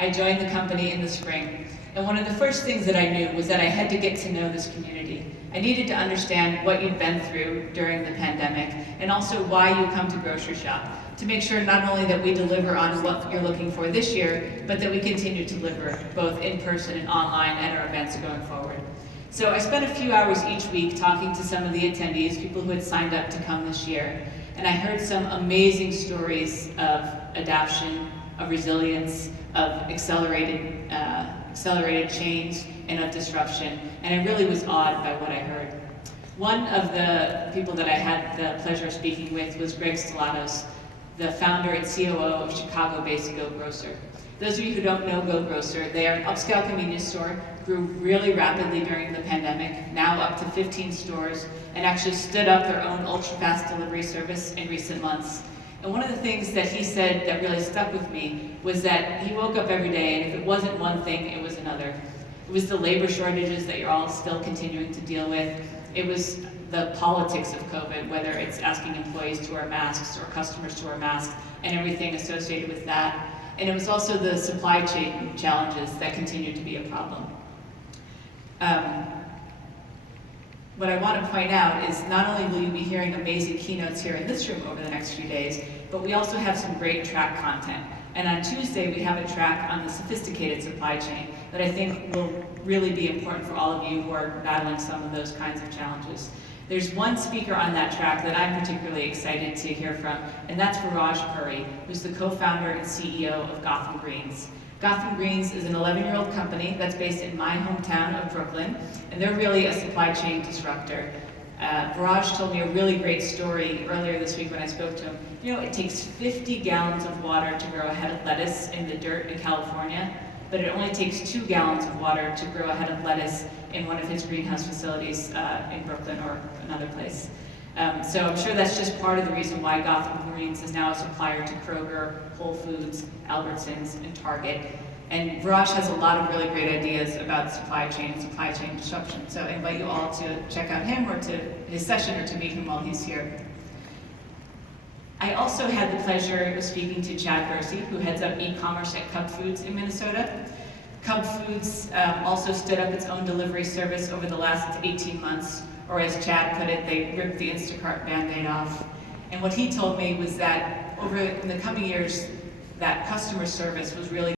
I joined the company in the spring, and one of the first things that I knew was that I had to get to know this community. I needed to understand what you'd been through during the pandemic, and also why you come to grocery shop, to make sure not only that we deliver on what you're looking for this year, but that we continue to deliver both in person and online at our events going forward. So I spent a few hours each week talking to some of the attendees, people who had signed up to come this year, and I heard some amazing stories of adaptation, of resilience, of accelerated change, and of disruption, and I really was awed by what I heard. One of the people that I had the pleasure of speaking with was Greg Stellatos, the founder and COO of Chicago-based Go Grocer. Those of you who don't know Go Grocer, they are an upscale convenience store, grew really rapidly during the pandemic, now up to 15 stores, and actually stood up their own ultra-fast delivery service in recent months. And one of the things that he said that really stuck with me was that he woke up every day, and if it wasn't one thing, it was another. It was the labor shortages that you're all still continuing to deal with. It was the politics of COVID, whether it's asking employees to wear masks or customers to wear masks, and everything associated with that. And it was also the supply chain challenges that continue to be a problem. What I want to point out is not only will you be hearing amazing keynotes here in this room over the next few days, but we also have some great track content. And on Tuesday, we have a track on the sophisticated supply chain that I think will really be important for all of you who are battling some of those kinds of challenges. There's one speaker on that track that I'm particularly excited to hear from, and that's Viraj Puri, who's the co-founder and CEO of Gotham Greens. Gotham Greens is an 11-year-old company that's based in my hometown of Brooklyn, and they're really a supply chain disruptor. Viraj told me a really great story earlier this week when I spoke to him. You know, it takes 50 gallons of water to grow a head of lettuce in the dirt in California, but it only takes 2 gallons of water to grow a head of lettuce in one of his greenhouse facilities in Brooklyn or another place. So I'm sure that's just part of the reason why Gotham Greens is now a supplier to Kroger, Whole Foods, Albertsons, and Target. And Viraj has a lot of really great ideas about supply chain and supply chain disruption. So I invite you all to check out him or to his session or to meet him while he's here. I also had the pleasure of speaking to Chad Bursey, who heads up e-commerce at Cub Foods in Minnesota. Cub Foods also stood up its own delivery service over the last 18 months, or as Chad put it, they ripped the Instacart Band-Aid off. And what he told me was that over in the coming years, that customer service was really